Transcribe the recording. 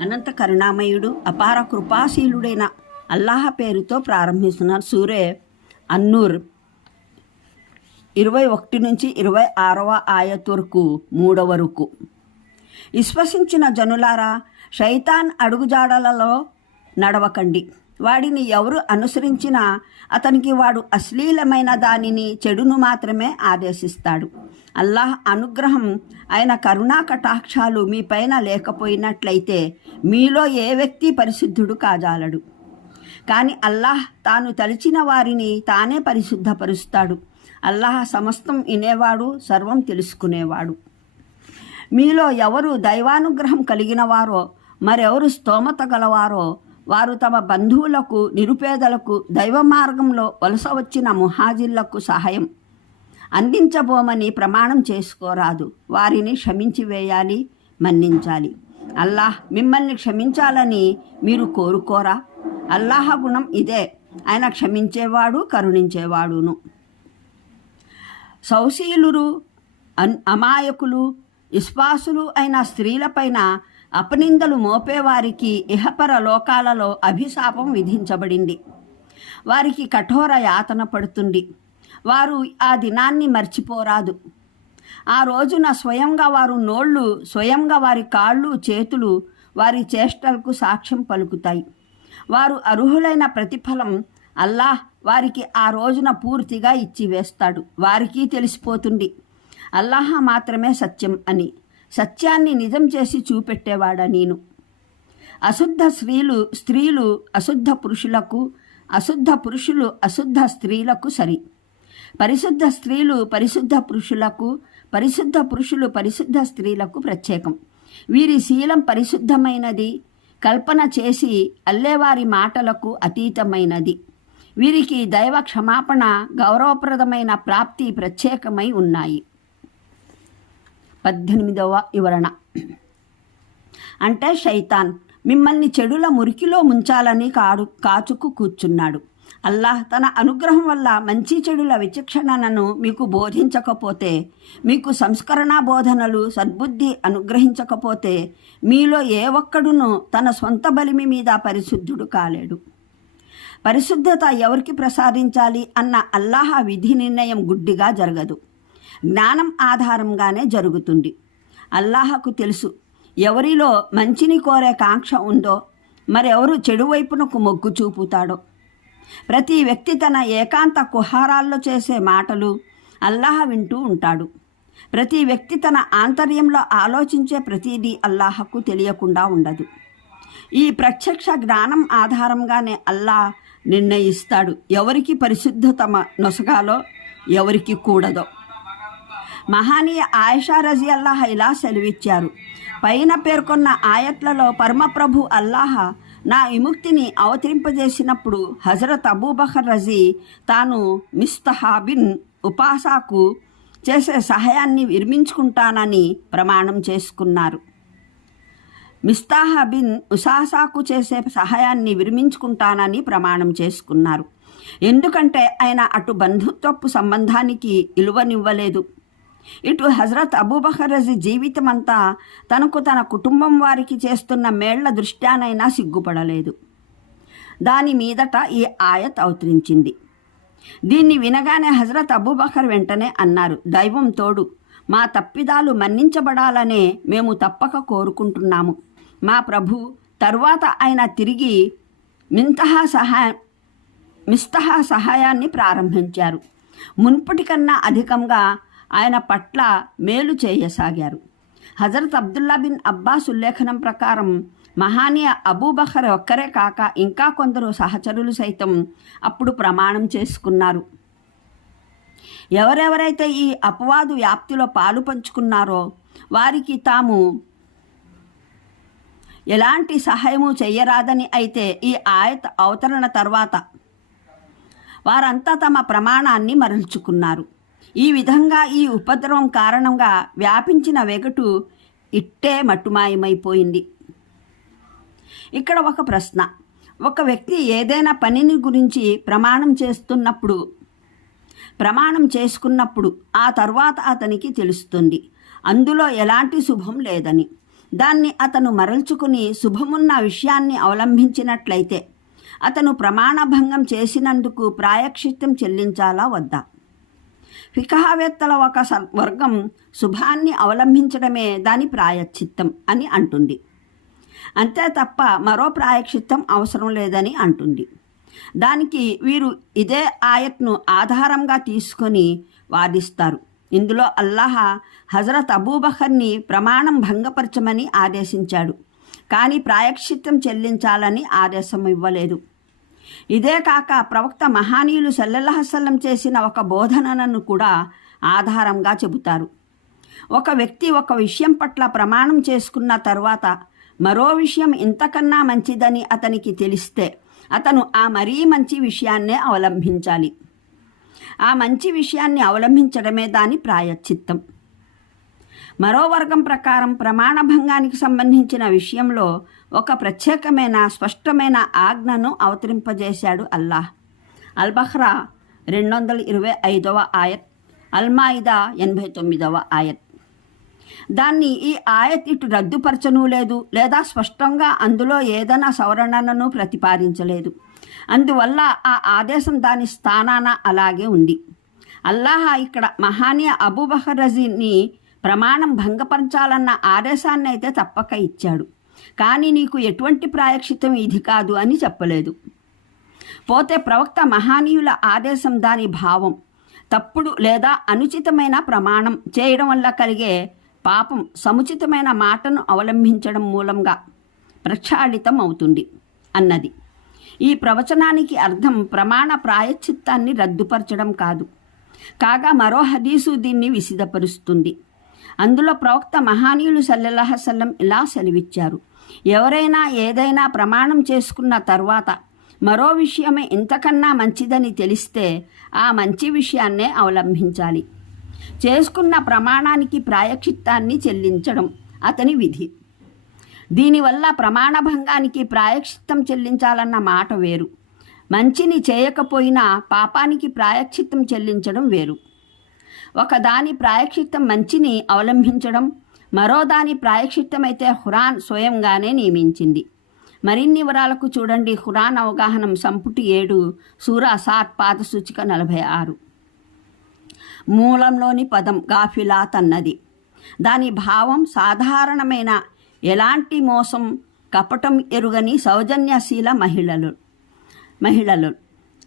అనంత కరుణామయుడు అపార కృపాశీలుడైన అల్లాహ పేరుతో ప్రారంభిస్తున్నారు. సూరే అన్నూర్ ఇరవై ఒకటి నుంచి ఇరవై ఆరవ ఆయత్ వరకు మూడవ వరకు విశ్వసించిన జనులారా శైతాన్ అడుగుజాడలలో నడవకండి. వాడిని ఎవరు అనుసరించినా అతనికి వాడు అశ్లీలమైన దానిని చెడును మాత్రమే ఆదేశిస్తాడు. అల్లాహ్ అనుగ్రహం ఆయన కరుణా కటాక్షాలు మీపైన లేకపోయినట్లయితే మీలో ఏ వ్యక్తి పరిశుద్ధుడు కాజాలడు. కానీ అల్లాహ్ తాను తలిచిన వారిని తానే పరిశుద్ధపరుస్తాడు. అల్లాహ్ సమస్తం వినేవాడు సర్వం తెలుసుకునేవాడు. మీలో ఎవరు దైవానుగ్రహం కలిగిన వారో మరెవరు స్తోమత గలవారో వారు తమ బంధువులకు నిరుపేదలకు దైవ మార్గంలో వలస వచ్చిన ముహాజిళ్ళకు సహాయం. అందించబోమని ప్రమాణం చేసుకోరాదు. వారిని క్షమించి వేయాలి మన్నించాలి. అల్లాహ్ మిమ్మల్ని క్షమించాలని మీరు కోరుకోరా? అల్లాహ గుణం ఇదే. ఆయన క్షమించేవాడు కరుణించేవాడును. సౌశీలురు అన్ అమాయకులు విశ్వాసులు అయిన స్త్రీలపైన అపనిందలు మోపేవారికి ఇహపర లోకాలలో అభిశాపం విధించబడింది. వారికి కఠోర యాతన పడుతుంది. వారు ఆ దినాన్ని మర్చిపోరాదు. ఆ రోజున స్వయంగా వారు నోళ్ళు స్వయంగా వారి కాళ్ళు చేతులు వారి చేష్టలకు సాక్ష్యం పలుకుతాయి. వారు అర్హులైన ప్రతిఫలం అల్లాహ్ వారికి ఆ రోజున పూర్తిగా ఇచ్చివేస్తాడు. వారికి తెలిసిపోతుంది. అల్లాహ మాత్రమే సత్యం అని. సత్యాన్ని నిజం చేసి చూపెట్టేవాడా నేను. అశుద్ధ స్త్రీలు స్త్రీలు అశుద్ధ పురుషులకు అశుద్ధ పురుషులు అశుద్ధ స్త్రీలకు సరి. పరిశుద్ధ స్త్రీలు పరిశుద్ధ పురుషులకు పరిశుద్ధ పురుషులు పరిశుద్ధ స్త్రీలకు ప్రత్యేకం. వీరి శీలం పరిశుద్ధమైనది కల్పన చేసి అల్లేవారి మాటలకు అతీతమైనది. వీరికి దైవ క్షమాపణ గౌరవప్రదమైన ప్రాప్తి ప్రత్యేకమై ఉన్నాయి. పద్దెనిమిదవ వివరణ. అంటే శైతాన్ మిమ్మల్ని చెడుల మురికిలో ముంచాలని కాడు కాచుకు కూర్చున్నాడు. అల్లాహ్ తన అనుగ్రహం వల్ల మంచి చెడుల విచక్షణను మీకు బోధించకపోతే మీకు సంస్కరణ బోధనలు సద్బుద్ధి అనుగ్రహించకపోతే మీలో ఏ ఒక్కడునూ తన సొంత బలిమి మీద పరిశుద్ధుడు కాలేడు. పరిశుద్ధత ఎవరికి ప్రసాదించాలి అన్న అల్లాహ విధి నిర్ణయం గుడ్డిగా జరగదు. జ్ఞానం ఆధారంగానే జరుగుతుంది. అల్లాహకు తెలుసు. ఎవరిలో మంచిని కోరే కాంక్ష ఉందో మరెవరు చెడు వైపునకు మొగ్గు చూపుతాడో. ప్రతి వ్యక్తి తన ఏకాంత కుహారాల్లో చేసే మాటలు అల్లాహ వింటూ ఉంటాడు. ప్రతి వ్యక్తి తన ఆంతర్యంలో ఆలోచించే ప్రతిదీ అల్లాహకు తెలియకుండా ఉండదు. ఈ ప్రత్యక్ష జ్ఞానం ఆధారంగానే అల్లాహ్ నిర్ణయిస్తాడు. ఎవరికి పరిశుద్ధతమ నొసగాలో ఎవరికి కూడదో. మహానీయ ఆయిషా రజీ అల్లాహ ఇలా సెలవిచ్చారు. పైన పేర్కొన్న ఆయత్లలో పరమప్రభు అల్లాహ నా విముక్తిని అవతరింపజేసినప్పుడు హజరత్ అబూబకర్ రజీ తాను మిస్తహాబిన్ ఉపాసాకు చేసే సహాయాన్ని విర్మించుకుంటానని ప్రమాణం చేసుకున్నారు. మిస్తాహ బిన్ ఉసాసాకు చేసే సహాయాన్ని విరమించుకుంటానని ప్రమాణం చేసుకున్నారు. ఎందుకంటే ఆయన అటు బంధుత్వపు సంబంధానికి ఇలువనివ్వలేదు. ఇటు హజరత్ అబూబకర్ రజీ జీవితమంతా తనకు తన కుటుంబం వారికి చేస్తున్న మేళ్ళ దృష్ట్యానైనా సిగ్గుపడలేదు. దాని మీదట ఈ ఆయత్ అవతరించింది దీన్ని వినగానే హజరత్ అబూబకర్ వెంటనే అన్నారు దైవం తోడు మా తప్పిదాలు మన్నించబడాలనే మేము తప్పక కోరుకుంటున్నాము. మా ప్రభు తరువాత ఆయన తిరిగి మింతహా సహాయం మిస్తహా సహాయాన్ని ప్రారంభించారు. మున్పటి కన్నా అధికంగా ఆయన పట్ల మేలు చేయసాగారు. హజరత్ అబ్దుల్లా బిన్ అబ్బాస్ ఉల్లేఖనం ప్రకారం మహానీయ అబూబహర్ ఒక్కరే కాక ఇంకా కొందరు సహచరులు సైతం అప్పుడు ప్రమాణం చేసుకున్నారు. ఎవరెవరైతే ఈ అపవాదు వ్యాప్తిలో పాలు పంచుకున్నారో వారికి తాము ఎలాంటి సహాయము చెయ్యరాదని అయితే ఈ ఆయత అవతరణ తర్వాత వారంతా తమ ప్రమాణాన్ని మరల్చుకున్నారు. ఈ విధంగా ఈ ఉపద్రవం కారణంగా వ్యాపించిన వెగటు ఇట్టే మట్టుమాయమైపోయింది. ఇక్కడ ఒక ప్రశ్న. ఒక వ్యక్తి ఏదైనా పనిని గురించి ప్రమాణం చేస్తున్నప్పుడు ప్రమాణం చేసుకున్నప్పుడు ఆ తర్వాత అతనికి తెలుస్తుంది. అందులో ఎలాంటి శుభం లేదని. దాన్ని అతను మరల్చుకుని శుభమున్న విషయాన్ని అవలంబించినట్లయితే అతను ప్రమాణభంగం చేసినందుకు ప్రాయక్షిత్యం చెల్లించాలా వద్దా? ఫికహావేత్తల ఒక వర్గం శుభాన్ని అవలంబించడమే దాని ప్రాయశ్చిత్తం అని అంటుంది. అంతే తప్ప మరో ప్రాయశ్చిత్తం అవసరం లేదని అంటుంది. దానికి వీరు ఇదే ఆయత్ను ఆధారంగా తీసుకొని వాదిస్తారు. ఇందులో అల్లాహ హజరత్ అబూబహర్ని ప్రమాణం భంగపరచమని ఆదేశించాడు. కానీ ప్రాయశ్చిత్తం చెల్లించాలని ఆదేశం ఇవ్వలేదు. ఇదే కాక ప్రవక్త మహానీయులు సల్లెల్లహసల్లం చేసిన ఒక బోధనను కూడా ఆధారంగా చెబుతారు. ఒక వ్యక్తి ఒక విషయం పట్ల ప్రమాణం చేసుకున్న తర్వాత మరో విషయం ఇంతకన్నా మంచిదని అతనికి తెలిస్తే అతను ఆ మరీ మంచి విషయాన్నే అవలంబించాలి. ఆ మంచి విషయాన్ని అవలంబించడమే దాని ప్రాయశ్చిత్తం. మరో వర్గం ప్రకారం భంగానికి సంబంధించిన విషయంలో ఒక ప్రత్యేకమైన స్పష్టమైన ఆజ్ఞను అవతరింపజేశాడు అల్లాహ్. అల్బహ్రా రెండు వందల ఇరవై ఐదవ ఆయత్ అల్మాయిదా ఎనభై తొమ్మిదవ ఆయత్. దాన్ని ఈ ఆయత్ ఇటు రద్దుపరచను లేదు లేదా స్పష్టంగా అందులో ఏదైనా సవరణను ప్రతిపాదించలేదు. అందువల్ల ఆ ఆదేశం దాని స్థానాన అలాగే ఉంది. అల్లాహ ఇక్కడ మహానీయ అబూబహర్ రజీని ప్రమాణం భంగపరచాలన్న ఆదేశాన్ని అయితే తప్పక ఇచ్చాడు. కానీ నీకు ఎటువంటి ప్రాయక్షితం ఇది కాదు అని చెప్పలేదు. పోతే ప్రవక్త మహానీయుల ఆదేశం దాని భావం. తప్పుడు లేదా అనుచితమైన ప్రమాణం చేయడం వల్ల కలిగే పాపం సముచితమైన మాటను అవలంబించడం మూలంగా ప్రక్షాళితం అవుతుంది అన్నది. ఈ ప్రవచనానికి అర్థం ప్రమాణ ప్రాయశ్చిత్తాన్ని రద్దుపరచడం కాదు. కాగా మరో హదీసు దీన్ని విసిదపరుస్తుంది. అందులో ప్రవక్త మహానీయులు సల్లెల్లాహసల్లం ఇలా సెలవిచ్చారు. ఎవరైనా ఏదైనా ప్రమాణం చేసుకున్న తర్వాత మరో విషయమే ఇంతకన్నా మంచిదని తెలిస్తే ఆ మంచి విషయాన్నే అవలంబించాలి. చేసుకున్న ప్రమాణానికి ప్రాయక్షిత్తాన్ని చెల్లించడం అతని విధి. దీనివల్ల ప్రమాణభంగానికి ప్రాయక్షిత్తం చెల్లించాలన్న మాట వేరు. మంచిని చేయకపోయినా పాపానికి ప్రాయక్షిత్తం చెల్లించడం వేరు. ఒకదాని ప్రాయక్షిత్తం మంచిని అవలంబించడం మరో దాని హురాన్ స్వయంగానే నియమించింది. మరిన్ని వివరాలకు చూడండి హురాన్ అవగాహనం సంపుటి ఏడు సూరా సాత్ పాద సూచిక నలభై ఆరు. మూలంలోని పదం గాఫిలాత్ అన్నది. దాని భావం సాధారణమైన ఎలాంటి మోసం కపటం ఎరుగని సౌజన్యశీల మహిళలు మహిళలు.